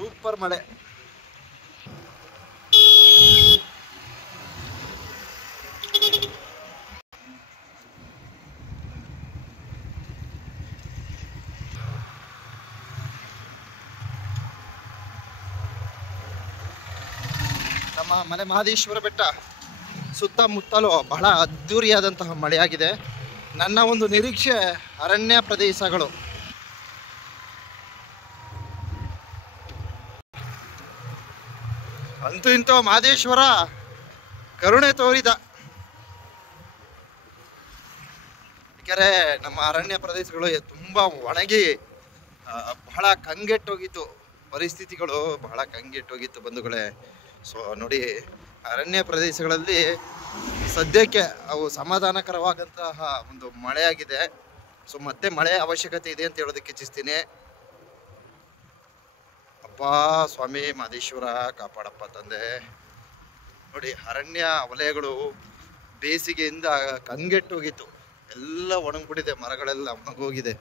Super ಮಳೆ. ನಮ್ಮ ಮಲೆ ಮಹದೇಶ್ವರ ಬೆಟ್ಟ ಸುತ್ತಮುತ್ತಲೂ ಬಹಳ ಅದ್ಧೂರಿಯಾದಂತಹ ಮಳೆಯಾಗಿದೆ. ನನ್ನ ಒಂದು ನಿರೀಕ್ಷೆ ಅರಣ್ಯ ಪ್ರದೇಶಗಳು. ಅಂತೂ ಇಂತೂ ಮಹದೇಶ್ವರ ಕರುಣೆ ತೋರಿದ. ಯಾಕಂದರೆ ನಮ್ಮ ಅರಣ್ಯ ಪ್ರದೇಶಗಳು ತುಂಬ ಒಣಗಿ ಬಹಳ ಕಂಗೆಟ್ಟೋಗಿತ್ತು, ಪರಿಸ್ಥಿತಿಗಳು ಬಹಳ ಕಂಗೆಟ್ಟೋಗಿತ್ತು ಬಂಧುಗಳೇ. ಸೊ ನೋಡಿ, ಅರಣ್ಯ ಪ್ರದೇಶಗಳಲ್ಲಿ ಸದ್ಯಕ್ಕೆ ಅವು ಸಮಾಧಾನಕರವಾದಂತಹ ಒಂದು ಮಳೆಯಾಗಿದೆ. ಸೊ ಮತ್ತೆ ಮಳೆ ಅವಶ್ಯಕತೆ ಇದೆ ಅಂತ ಹೇಳೋದಕ್ಕೆ ಇಚ್ಛಿಸ್ತೀನಿ. ಅಪ್ಪ ಸ್ವಾಮಿ ಮಹದೇಶ್ವರ ಕಾಪಾಡಪ್ಪ ತಂದೆ. ನೋಡಿ, ಅರಣ್ಯ ವಲಯಗಳು ಬೇಸಿಗೆಯಿಂದ ಕಂಗೆಟ್ಟೋಗಿತ್ತು, ಎಲ್ಲ ಒಣಗ್ಬಿಟ್ಟಿದೆ, ಮರಗಳೆಲ್ಲ ಒಣಗೋಗಿದೆ,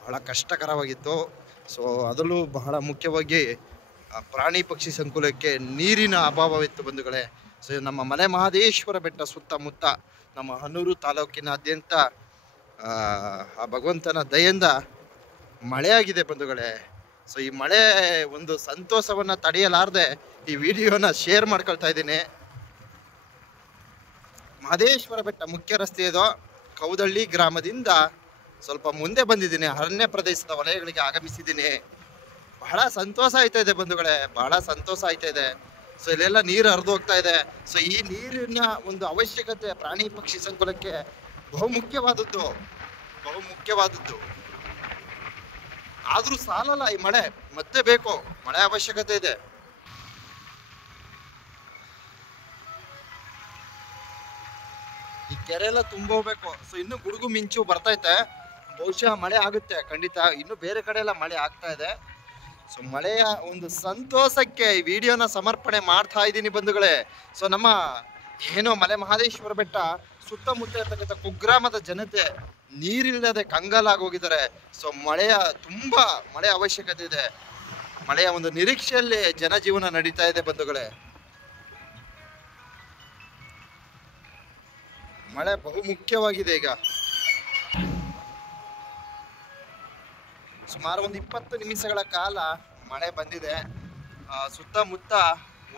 ಬಹಳ ಕಷ್ಟಕರವಾಗಿತ್ತು. ಸೊ ಅದರಲ್ಲೂ ಬಹಳ ಮುಖ್ಯವಾಗಿ ಪ್ರಾಣಿ ಪಕ್ಷಿ ಸಂಕುಲಕ್ಕೆ ನೀರಿನ ಅಭಾವವಿತ್ತು ಬಂಧುಗಳೇ. ಸೊ ನಮ್ಮ ಮಲೆ ಮಹದೇಶ್ವರ ಬೆಟ್ಟ ಸುತ್ತಮುತ್ತ ನಮ್ಮ ಹನೂರು ತಾಲೂಕಿನಾದ್ಯಂತ ಆ ಭಗವಂತನ ದಯೆಯಿಂದ ಮಳೆಯಾಗಿದೆ ಬಂಧುಗಳೇ. ಸೊ ಈ ಮಳೆ ಒಂದು ಸಂತೋಷವನ್ನು ತಡೆಯಲಾರದೆ ಈ ವಿಡಿಯೋನ ಶೇರ್ ಮಾಡ್ಕೊಳ್ತಾ ಇದ್ದೀನಿ. ಮಹದೇಶ್ವರ ಬೆಟ್ಟ ಮುಖ್ಯ ರಸ್ತೆ ಇದು. ಕೌದಳ್ಳಿ ಗ್ರಾಮದಿಂದ ಸ್ವಲ್ಪ ಮುಂದೆ ಬಂದಿದ್ದೀನಿ, ಅರಣ್ಯ ಪ್ರದೇಶದ ವಲಯಗಳಿಗೆ ಆಗಮಿಸಿದ್ದೀನಿ. ಬಹಳ ಸಂತೋಷ ಆಯ್ತಾ ಇದೆ ಬಂಧುಗಳೇ, ಬಹಳ ಸಂತೋಷ ಆಯ್ತಾ ಇದೆ. ಸೊ ಇಲ್ಲೆಲ್ಲ ನೀರು ಹರಿದು ಹೋಗ್ತಾ ಇದೆ. ಸೊ ಈ ನೀರಿನ ಒಂದು ಅವಶ್ಯಕತೆ ಪ್ರಾಣಿ ಪಕ್ಷಿ ಸಂಕುಲಕ್ಕೆ ಬಹುಮುಖ್ಯವಾದದ್ದು. ಆದ್ರೂ ಸಾಲಲ್ಲ ಈ ಮಳೆ, ಮತ್ತೆ ಬೇಕು, ಮಳೆ ಅವಶ್ಯಕತೆ ಇದೆ. ಈ ಕೆರೆ ಎಲ್ಲ ತುಂಬೋಗ್ಬೇಕು. ಸೊ ಇನ್ನು ಗುಡುಗು ಮಿಂಚು ಬರ್ತೈತೆ, ಬಹುಶಃ ಮಳೆ ಆಗುತ್ತೆ ಖಂಡಿತ. ಇನ್ನು ಬೇರೆ ಕಡೆ ಎಲ್ಲ ಮಳೆ ಆಗ್ತಾ ಇದೆ. ಸೊ ಮಳೆಯ ಒಂದು ಸಂತೋಷಕ್ಕೆ ಈ ವಿಡಿಯೋನ ಸಮರ್ಪಣೆ ಮಾಡ್ತಾ ಇದ್ದೀನಿ ಬಂಧುಗಳೇ. ಸೊ ನಮ್ಮ ಏನೋ ಮಲೆ ಮಹದೇಶ್ವರ ಬೆಟ್ಟ ಸುತ್ತಮುತ್ತ ಇರ್ತಕ್ಕಂಥ ಕುಗ್ರಾಮದ ಜನತೆ ನೀರಿಲ್ಲದೆ ಕಂಗಾಲಾಗೋಗಿದ್ದಾರೆ. ಸೊ ತುಂಬಾ ಮಳೆ ಅವಶ್ಯಕತೆ ಇದೆ. ಮಳೆಯ ಒಂದು ನಿರೀಕ್ಷೆಯಲ್ಲಿ ಜನಜೀವನ ನಡೀತಾ ಇದೆ ಬಂಧುಗಳೇ. ಮಳೆ ಬಹುಮುಖ್ಯವಾಗಿದೆ. ಈಗ ಸುಮಾರು ಒಂದು 20 ನಿಮಿಷಗಳ ಕಾಲ ಮಳೆ ಬಂದಿದೆ. ಸುತ್ತಮುತ್ತ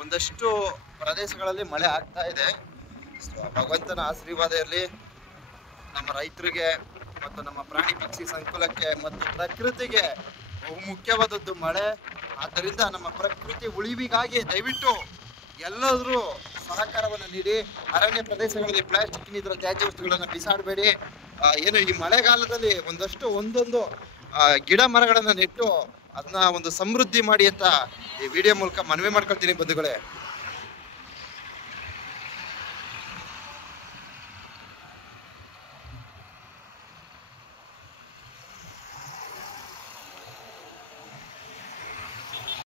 ಒಂದಷ್ಟು ಪ್ರದೇಶಗಳಲ್ಲಿ ಮಳೆ ಆಗ್ತಾ ಇದೆ. ಭಗವಂತನ ಆಶೀರ್ವಾದ ಇರಲಿ ನಮ್ಮ ರೈತರಿಗೆ ಮತ್ತು ನಮ್ಮ ಪ್ರಾಣಿ ಪಕ್ಷಿ ಸಂಕುಲಕ್ಕೆ ಮತ್ತು ಪ್ರಕೃತಿಗೆ. ಬಹುಮುಖ್ಯವಾದದ್ದು ಮಳೆ. ಆದ್ದರಿಂದ ನಮ್ಮ ಪ್ರಕೃತಿ ಉಳಿವಿಗಾಗಿ ದಯವಿಟ್ಟು ಎಲ್ಲರೂ ಸಹಕಾರವನ್ನು ನೀಡಿ. ಅರಣ್ಯ ಪ್ರದೇಶಗಳಲ್ಲಿ ಪ್ಲಾಸ್ಟಿಕ್ ಇದರ ತ್ಯಾಜ್ಯ ವಸ್ತುಗಳನ್ನು ಬಿಸಾಡಬೇಡಿ. ಏನು ಈ ಮಳೆಗಾಲದಲ್ಲಿ ಒಂದೊಂದು ಗಿಡ ಮರಗಳನ್ನು ನೆಟ್ಟು ಅದನ್ನ ಒಂದು ಸಮೃದ್ಧಿ ಮಾಡಿ ಅಂತ ಈ ವಿಡಿಯೋ ಮೂಲಕ ಮನವಿ ಮಾಡ್ಕೊಳ್ತೀನಿ ಬಂಧುಗಳೇ.